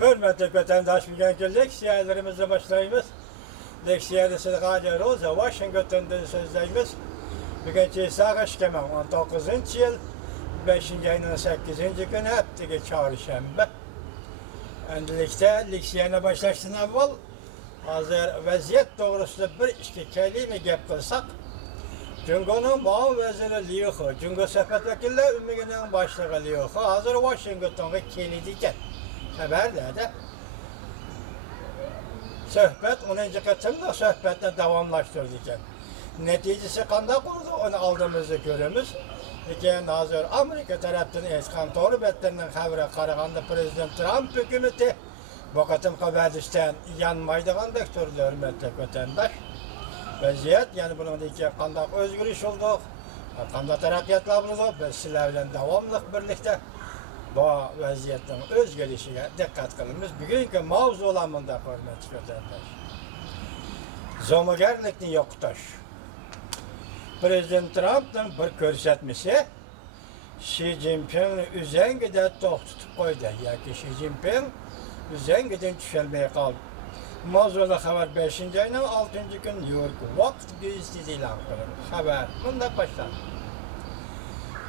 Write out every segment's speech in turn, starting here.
Hürmetli vatandaş bugünkü leksiyalarımızı başlayımız. Leksiyada Sırgacı Roza, Washington'dan sözleyimiz. Bugünkü Sağış Kemal 19. yıl 5. ayının 8. günü hepteki çarşamba. Endilikte leksiyana başlaştığın evvel hazır vaziyet doğrusu bir iki kelime gep kılsak. Cungo'nun Mao Veziri Liu He, Cungo Sepet Vekiller Ümmü'nün başlığı Liu He, hazır Washington'a kelidiyken haberlerde söhbet 10. katında söhbetle devamlaştırırken. Neticesi kandak oldu, onu aldığımızı görürüz. İken hazır Amerika tarafından etkan doğru betlerinden habere karaganda Prezident Trump hükümeti bu katım kabadistan yanmaydıgandak türlü hürmetli vatandaş. Vaziyet yani bunun iki kandak özgürlüş oldu, kandak terakkiyatlar bulundu, biz sizlerle devamlılık birlikte bu vaziyetin özgürlüşüne dikkat kılımız. Bugünkü mavzu olanında hürmetli vatandaş. Zomogerlikni yoktaş. Prezident Trump'ın bir görsetmesi Xi Jinping üzengide toq tutup koydu. Yaki Xi Jinping üzengiden düşelmeye kaldı. Mavzula haber 5. ayının 6. gün New York vakt gezisi ilan kılındı. Haber bunda başlar.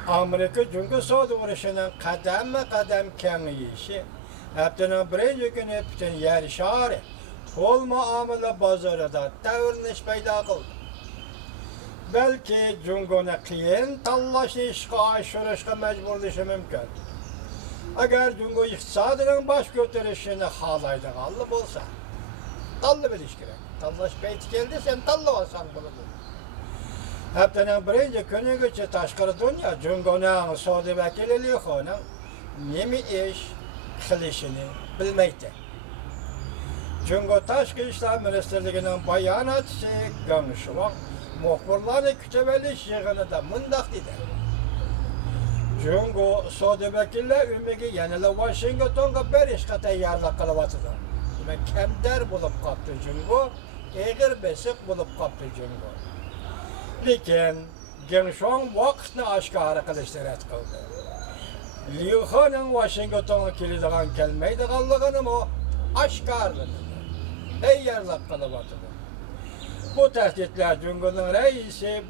Amerika Cumhur Soğudu vuruşunun kadem kengiyişi haftanın birinci günü bütün yer şahı tol muamele bazarında davranış payda kıldı. Belki Cumhur'una kıyın tallaşışqa aşırışqa mecburlışı mümkün. Eğer Cumhur iktisadının baş götürüşünü halaydıqallı bolsa, tallı biliş gerek. Tallaş beyti geldi, sen tallı olsan bulunur. Haftanın birinci günü geçe taşqarı dünya Cumhur'un Saudi vekili Liu He'nin nemi iş kılışını bilmekte. Cumhur Taşqı İşler Ministerliğinin bayanatçısı Gönüşüvan muhbirleri kütübeliş yığınında mındak dedi. Cumhur Saudi vekiller ümmigi yanıla Washington'a berişqa tayyorlik qılıvatıdı. Demek kemder bulup kaptı Cumhur, eğir besik bulup kaptı Cumhur. Lekin Gönüşüvan vaqtni aşkara qilishni rad qildi. Liu He'nin Washington'a keladigan kelmaydiganligini o aşkarladı. Tayyorlik qılıvatıdı. Bu tehditler Cumhur'un reisi,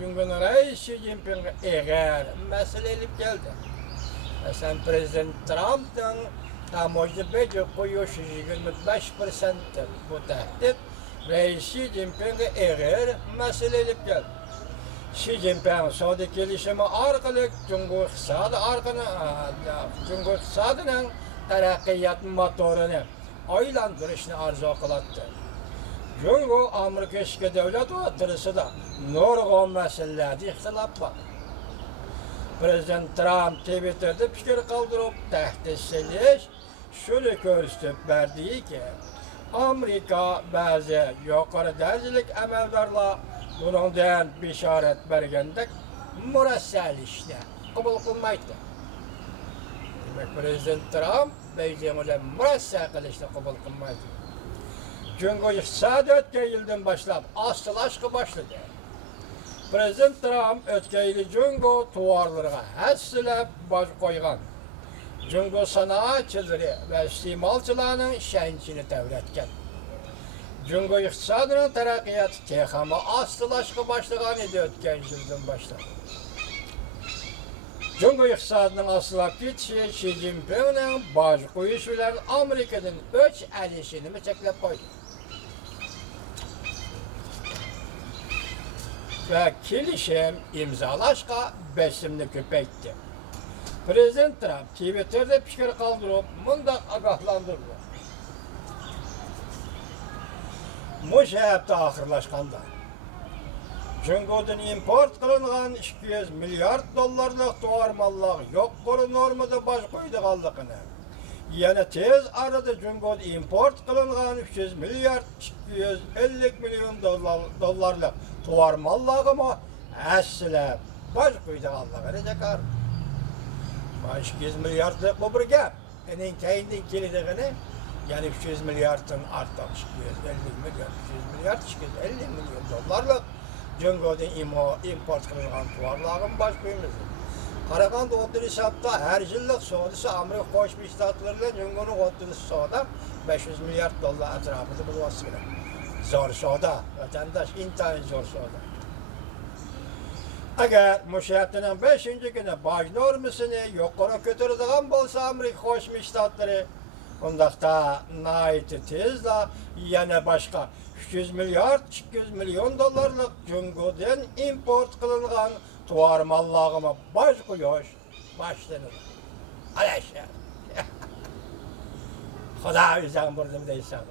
Cumhur'un reisi Jinping eğer mesele elip geldi. Mesela Prezident Trump'ın tamojdabeci koyuşu 25% bu tehdit reisi Jinping eğer mesele elip geldi. Xi Jinping Saudi gelişimi arkalık Cumhur iktisadının terakkiyat motorunu aylandırışını arzu kılattı. Cumhur Amerika eski devlet oturısı da nurgun meselelerde ihtilaf var. Prezident Trump Twitter'da fikir kaldırıp tehditsizlik şöyle gösterip verdiği ki Amerika bazı yukarı derecelik emeldarla bundan bir işaret vergendek müressel işte kabul kılmaydı. Demek Prezident Trump Beijing'e müressel kılışta kabul kılmaydı. Cumhur iktisadi ötken yıldan başlap asıl aşkı başladı. Prezident Trump ötken yılı Cumhur tuvarlarına hessilep baş koygan. Cumhur sanatçıları ve istimalçılarının şençini devretken. Cumhur iktisadının terakkiyatı tekhamı asıl aşkı başlagan idi ötken yıldan başlap. Cumhur iktisadının asıl gitişi Xi Jinping'in baş koyuşuyla Amerika'nın öç elişini meçeklep koydu. Ve kilişim imzalaşqa besimini köpekti. Prezident Trump Twitter'da fikir kaldırıp mundaq agahlandırdı. Bu hafta ahırlaşqanda Cumhur'dan import kılınğan 200 milyar dollarlık tuvar mallığı yok koru normada baş koyduğallıqını. Yani tez arada Cumhur import kılınğan 250 milyon dollarlık tuvar mallığı mı əssilep baş koyduğallıqını jakar. 200 milyarlık bu bir gap. Enin keyinden kelediğini yani 300 milyardan artan 250 milyon dollarlık Cumhur'dan import kılınğan tuvarlığın baş koyması. Qaraganda o'tir hesapda her yıllık soğudusu Amerika Qo'shma Shtatlarıyla Jungo'nun o'tirish soğuda 500 milyar dollar atrofida bo'lsa kerak. Zo'r so'da, vatandaş intayin zo'r so'da. Agar mushatning 5-kuni boj normasini yuqori ko'taradigan bo'lsa Amerika Qo'shma Shtatlari, undaqda nihoyatda tezda yana boshqa 300 milyard 200 milyon dollarlik Jungo'dan import qilingan tovar mallarga boj qo'yish boshlanadi. Alasha. Xudo o'zing burdim deysan.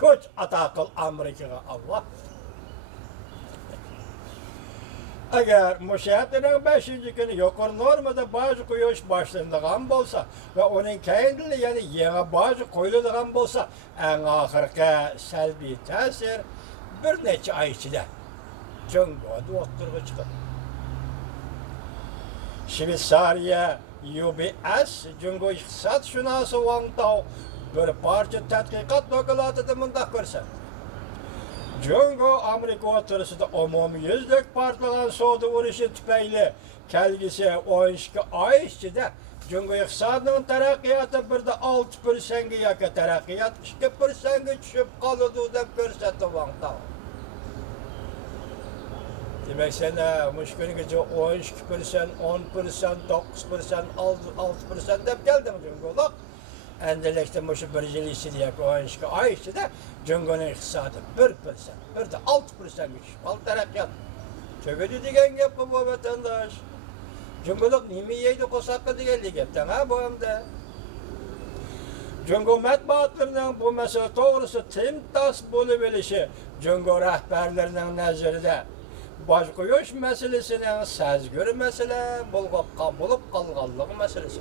Kuch ato qil Amerikaga Alloh. Agar mushatning 5-kuni yuqori normada boj qo'yish boshlanadigan bo'lsa va uning keyingi yana yangi boj qo'yiladigan bo'lsa, eng oxirgi salbiy ta'sir bir necha oy ichida Jungo'da o'tirg'i chiqadi. Shveysariya UBS Jungo iqtisodshunosi Wang Tao bir parcha tadqiqot doklamatida bunday ko'rsatdi. Jungo Amerika o'rtasida umumyuzlik portlagan savdo urushi tufayli kelgusi 12 oy ichida Jungo iqtisodining taraqqiyoti 6% ga yoki taraqqiyot 2% ga tushib qoladi deb ko'rsatdi Wang Tao. Demek sen müşkülünce 12%, 10%, 9%, 6% dep geldim Jungo'luk. Endelikte müşü bir yıl içinde 12 ay içinde Jungo'nun iktisadı 1%, bir de 6% güç. Al terakkiyat. Tögüdü diyen gep bu vatandaş. Jungo'luk nimi yeydi kosakka diyen gepten ha bu hem Jungo matbuatlarının bu mesele doğrusu timtas bulubilişi Jungo rehberlerinin nazarında boj qo'yish masalasining sazgir masala bo'lib qolganligi masalasi.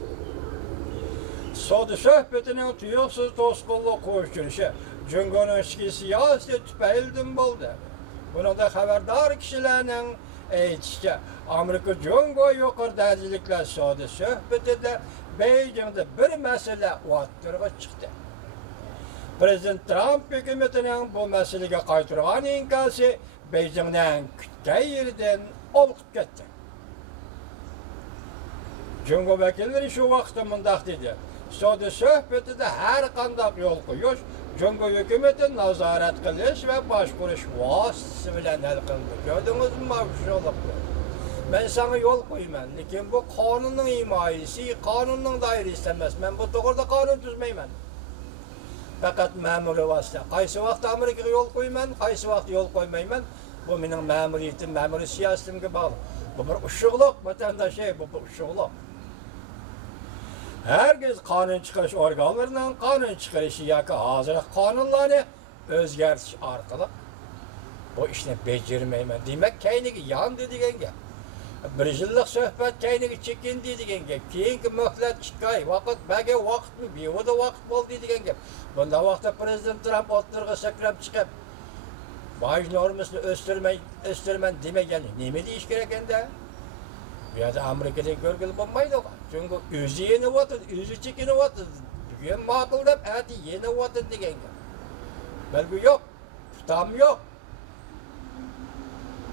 Savdo suhbatining tuyuqsiz to'sqinlik qo'yishirishi Jungo'ning ichki siyosiy tufaylidan bo'ldi. Bundan xabardor kishilarning aytishicha, Amerika Jungo yuqori darajaliklar savdo suhbatida Beijingda bir masala o'tirg'i chiqdi. Prezident Trump hukumatining bu masalaga qaytargan inkosi Beijing'den kutgan yerden olqib ketdi. Jungo vakilleri şu vaqtda mundaq dedi. Savdo suhbatida har qanday yo'l qo'yish Jungo hukumati nazorat qilish va boshqarish vositasi bilan hal qilindi. Ko'rdingizmi shu holatni? Men sana yo'l qo'yman, lekin bu qonunning himoyasi, qonunning doirasida emas. Men bu to'g'rida qonun tuzmayman. Faqat ma'muriy vosita. Qaysi vaqt Amerikaga yo'l qo'yman, qaysi vaqt yo'l qo'ymayman. Bu mening ma'muriyatim, ma'muriy siyosatimga bog'liq. Bu bir ushuqliq vatandosh, bu ushuqliq. Herkes qonun chiqarish organlarining qonun chiqarishi yoki hozirgi qonunlarni o'zgartirish orqali bu ishni bajarmayman. Demak, keyingi yondi degan gap. Bir yillik suhbat keyingi chekindi degan gap. Keyingi muhlat 2 oy vaqt, baga vaqtmi, bevoda vaqt bo'ldi degan gap. Bunda vaqtda prezident Trump o'tirg'i sakrab chiqib boj normasini o'stirman demagan. Nima deyish kerak endi? Bu yerda Amerikada ko'rgil bo'lmaydi. Chunki o'zi yenib o'tadi, o'zi chekinib o'tadi. Bugun ma'qul deb, ati yenib o'tadi degan gap. Balki yo'q, tutam yo'q.